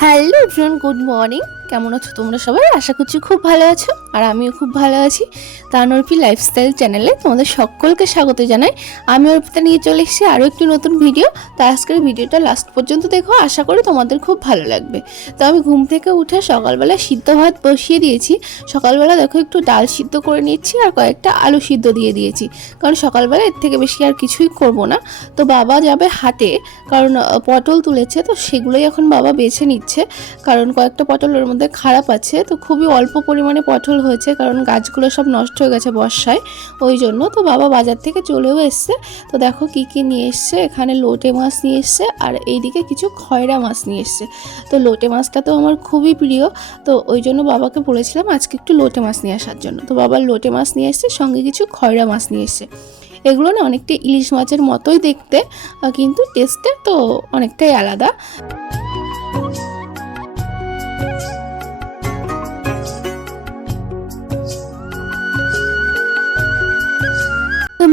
Hello everyone good morning কেমন আছো তোমরা সবাই? আশা করছি খুব ভালো আছো, আর আমিও খুব ভালো আছি। তানর্পি লাইফস্টাইল চ্যানেলে তোমাদের সকলকে স্বাগত জানাই। আমি অর্পিতা নিয়ে চলে এসেছি আরও একটি নতুন ভিডিও তো আজকের ভিডিওটা লাস্ট পর্যন্ত দেখো, আশা করি তোমাদের খুব ভালো লাগবে। তো আমি ঘুম থেকে উঠে সকালবেলা সিদ্ধ ভাত বসিয়ে দিয়েছি। সকালবেলা দেখো একটু ডাল সিদ্ধ করে নিচ্ছি আর কয়েকটা আলু সিদ্ধ দিয়ে দিয়েছি। কারণ সকালবেলা এর থেকে বেশি আর কিছুই করব না। তো বাবা যাবে হাটে, কারণ পটল তুলেছে, তো সেগুলোই এখন বাবা বেছে নিচ্ছে। কারণ কয়েকটা পটল ওর মধ্যে খারাপ আছে। তো খুবই অল্প পরিমাণে পটল হয়েছে কারণ গাছগুলো সব নষ্ট হয়ে গেছে বর্ষায়। ওই জন্য তো বাবা বাজার থেকে চলেও এসছে। তো দেখো কি কি নিয়ে এসছে। এখানে লোটে মাছ নিয়ে এসছে আর এইদিকে কিছু খয়রা মাছ নিয়ে এসছে। তো লোটে মাছটা তো আমার খুবই প্রিয়। তো ওই জন্য বাবাকে বলেছিলাম আজকে একটু লোটে মাছ নিয়ে আসার জন্য। তো বাবা লোটে মাছ নিয়ে এসছে, সঙ্গে কিছু খয়রা মাছ নিয়ে এসছে। এগুলো না অনেকটা ইলিশ মাছের মতোই দেখতে কিন্তু টেস্টে তো অনেকটাই আলাদা।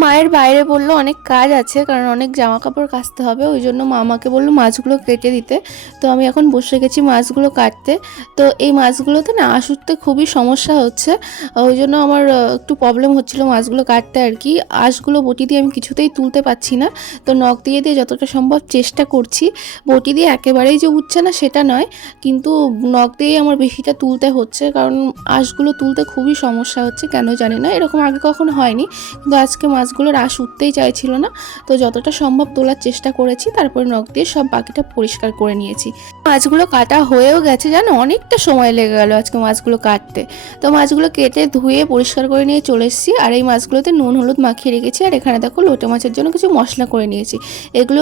মায়ের বাইরে বলল অনেক কাজ আছে, কারণ অনেক জামা কাপড় কাচতে হবে, ওই জন্য মা আমাকে বলল মাছগুলো কেটে দিতে। তো আমি এখন বসে গেছি মাছগুলো কাটতে। তো এই মাছগুলোতে না উঠতে খুবই সমস্যা হচ্ছে, ওই জন্য আমার একটু প্রবলেম হচ্ছিল মাছগুলো কাটতে আর কি। আঁশগুলো বটি দিয়ে আমি কিছুতেই তুলতে পারছি না। তো নখ দিয়ে দিয়ে যতটা সম্ভব চেষ্টা করছি। বটি দিয়ে একেবারেই যে উঠছে না সেটা নয়, কিন্তু নখ দিয়েই আমার বেশিটা তুলতে হচ্ছে, কারণ আঁশগুলো তুলতে খুবই সমস্যা হচ্ছে, কেন জানি না। এরকম আগে কখনো হয়নি, কিন্তু আজকে মাছগুলোর আঁশ উঠতেই চাইছিল না। তো যতটা সম্ভব তোলার চেষ্টা করেছি, তারপরে নখ দিয়ে সব বাকিটা পরিষ্কার করে নিয়েছি। মাছগুলো কাটা হয়েও গেছে জানো, অনেকটা সময় লেগে গেল আজকে মাছগুলো কাটতে। তো মাছগুলো কেটে ধুয়ে পরিষ্কার করে নিয়ে চলে এসেছি, আর এই মাছগুলোতে নুন, হলুদ মাখিয়ে রেখেছি, আর এখানে দেখো লোটে মাছের জন্য কিছু মশলা করে নিয়েছি। এগুলো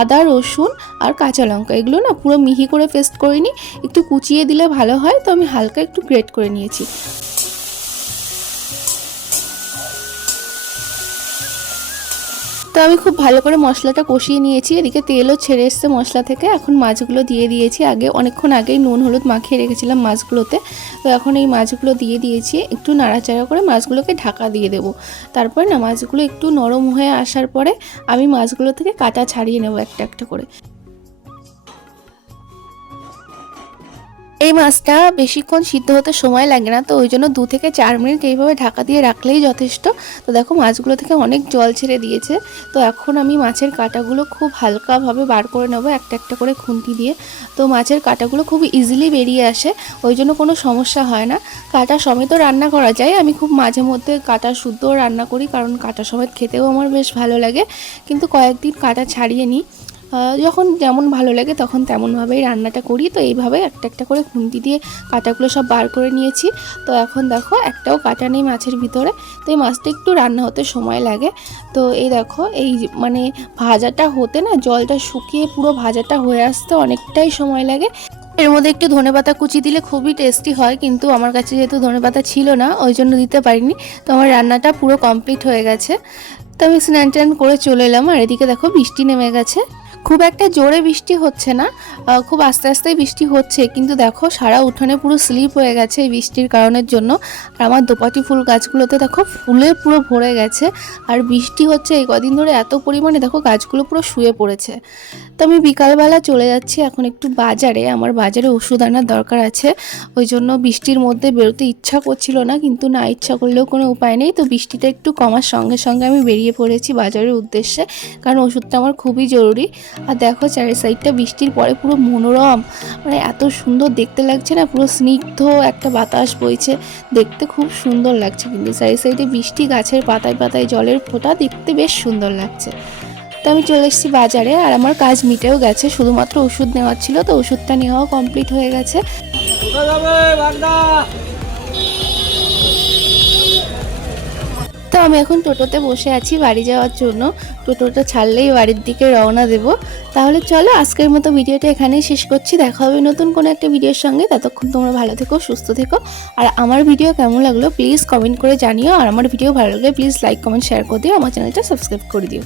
আদা, রসুন আর কাঁচা লঙ্কা, এগুলো না পুরো মিহি করে পেস্ট করিনি, একটু কুচিয়ে দিলে ভালো হয়, তো আমি হালকা একটু গ্রেট করে নিয়েছি। তো আমি খুব ভালো করে মশলাটা কষিয়ে নিয়েছি। এদিকে তেলও ছেড়ে এসছে মশলা থেকে। এখন মাছগুলো দিয়ে দিয়েছি। আগে অনেকক্ষণ আগেই নুন, হলুদ মাখিয়ে রেখেছিলাম মাছগুলোতে। তো এখন এই মাছগুলো দিয়ে দিয়েছি। একটু নাড়াচাড়া করে মাছগুলোকে ঢাকা দিয়ে দেব। তারপর না, মাছগুলো একটু নরম হয়ে আসার পরে আমি মাছগুলো থেকে কাটা ছাড়িয়ে নেব একটা একটা করে। এই মাছটা বেশিক্ষণ সিদ্ধ হতে সময় লাগে না, তো ওই জন্য দু থেকে চার মিনিট এইভাবে ঢাকা দিয়ে রাখলেই যথেষ্ট। তো দেখো মাছগুলো থেকে অনেক জল ছেড়ে দিয়েছে। তো এখন আমি মাছের কাঁটাগুলো খুব হালকাভাবে বার করে নেব একটা একটা করে খুন্তি দিয়ে। তো মাছের কাঁটাগুলো খুব ইজিলি বেরিয়ে আসে, ওই জন্য কোনো সমস্যা হয় না। কাঁটা সমেতও রান্না করা যায়, আমি খুব মাঝে মধ্যে কাঁটা শুদ্ধও রান্না করি, কারণ কাঁটা সমেত খেতেও আমার বেশ ভালো লাগে। কিন্তু কয়েকদিন কাঁটা ছাড়িয়ে নিই। যখন যেমন ভালো লাগে তখন তেমনভাবেই রান্নাটা করি। তো এইভাবে একটা একটা করে খুন্তি দিয়ে কাঁটাগুলো সব বার করে নিয়েছি। তো এখন দেখো একটাও কাঁটা নেই মাছের ভিতরে। তো এই মাছটা একটু রান্না হতে সময় লাগে। তো এই দেখো এই মানে ভাজাটা হতে না জলটা শুকিয়ে পুরো ভাজাটা হয়ে আসতে অনেকটাই সময় লাগে। এর মধ্যে একটু ধনেপাতা কুচি দিলে খুবই টেস্টি হয়, কিন্তু আমার কাছে যেহেতু ধনেপাতা ছিল না, ওই জন্য দিতে পারিনি। তো আমার রান্নাটা পুরো কমপ্লিট হয়ে গেছে। তো আমি স্নান টান করে চলে এলাম, আর এদিকে দেখো বৃষ্টি নেমে গেছে। খুব একটা জোরে বৃষ্টি হচ্ছে না খুব আস্তে আস্তে বৃষ্টি হচ্ছে। কিন্তু দেখো, সারা উঠোনে পুরো স্লিপ হয়ে গেছে এই বৃষ্টির কারণের জন্য। আর আমার দোপাটি ফুল গাছগুলোতে দেখো, ফুলে পুরো ভরে গেছে। আর বৃষ্টি হচ্ছে এই কদিন ধরে এত পরিমাণে দেখো, গাছগুলো পুরো শুয়ে পড়েছে। তো আমি বিকালবেলা চলে যাচ্ছি এখন একটু বাজারে। আমার বাজারে ওষুধ আনার দরকার আছে। ওই জন্য বৃষ্টির মধ্যে বেরোতে ইচ্ছা করছিল না, কিন্তু না ইচ্ছা করলেও কোনো উপায় নেই। তো বৃষ্টিটা একটু কমার সঙ্গে সঙ্গে আমি বেরিয়ে পড়েছি বাজারের উদ্দেশ্যে। কারণ ওষুধটা আমার খুবই জরুরি। আর দেখো চারি সাইডটা বৃষ্টির পরে পুরো মনোরম। মানে এত সুন্দর দেখতে লাগছে না, পুরো স্নিগ্ধ একটা বাতাস বইছে। দেখতে খুব সুন্দর লাগছে কিন্তু, চারি সাইডে বৃষ্টি, গাছের পাতায় পাতায় জলের ফোঁটা দেখতে বেশ সুন্দর লাগছে। তো আমি চলে এসেছি বাজারে, আর আমার কাজ মিটেও গেছে, শুধুমাত্র ওষুধ নেওয়ার ছিল, তো ওষুধটা নেওয়াও কমপ্লিট হয়ে গেছে। আমি এখন টোটোতে বসে আছি বাড়ি যাওয়ার জন্য। টোটোটা ছাড়লেই বাড়ির দিকে রওনা দেব। তাহলে চলো আজকের মতো ভিডিওটা এখানেই শেষ করছি। দেখা হবে নতুন কোনো একটা ভিডিওর সঙ্গে। ততক্ষণ তোমরা ভালো থেকো, সুস্থ থেকো। আর আমার ভিডিও কেমন লাগল প্লিজ কমেন্ট করে জানিও। আর আমার ভিডিও ভালো লাগলে প্লিজ লাইক কমেন্ট শেয়ার করে দিও। আমার চ্যানেলটা সাবস্ক্রাইব করে দিও।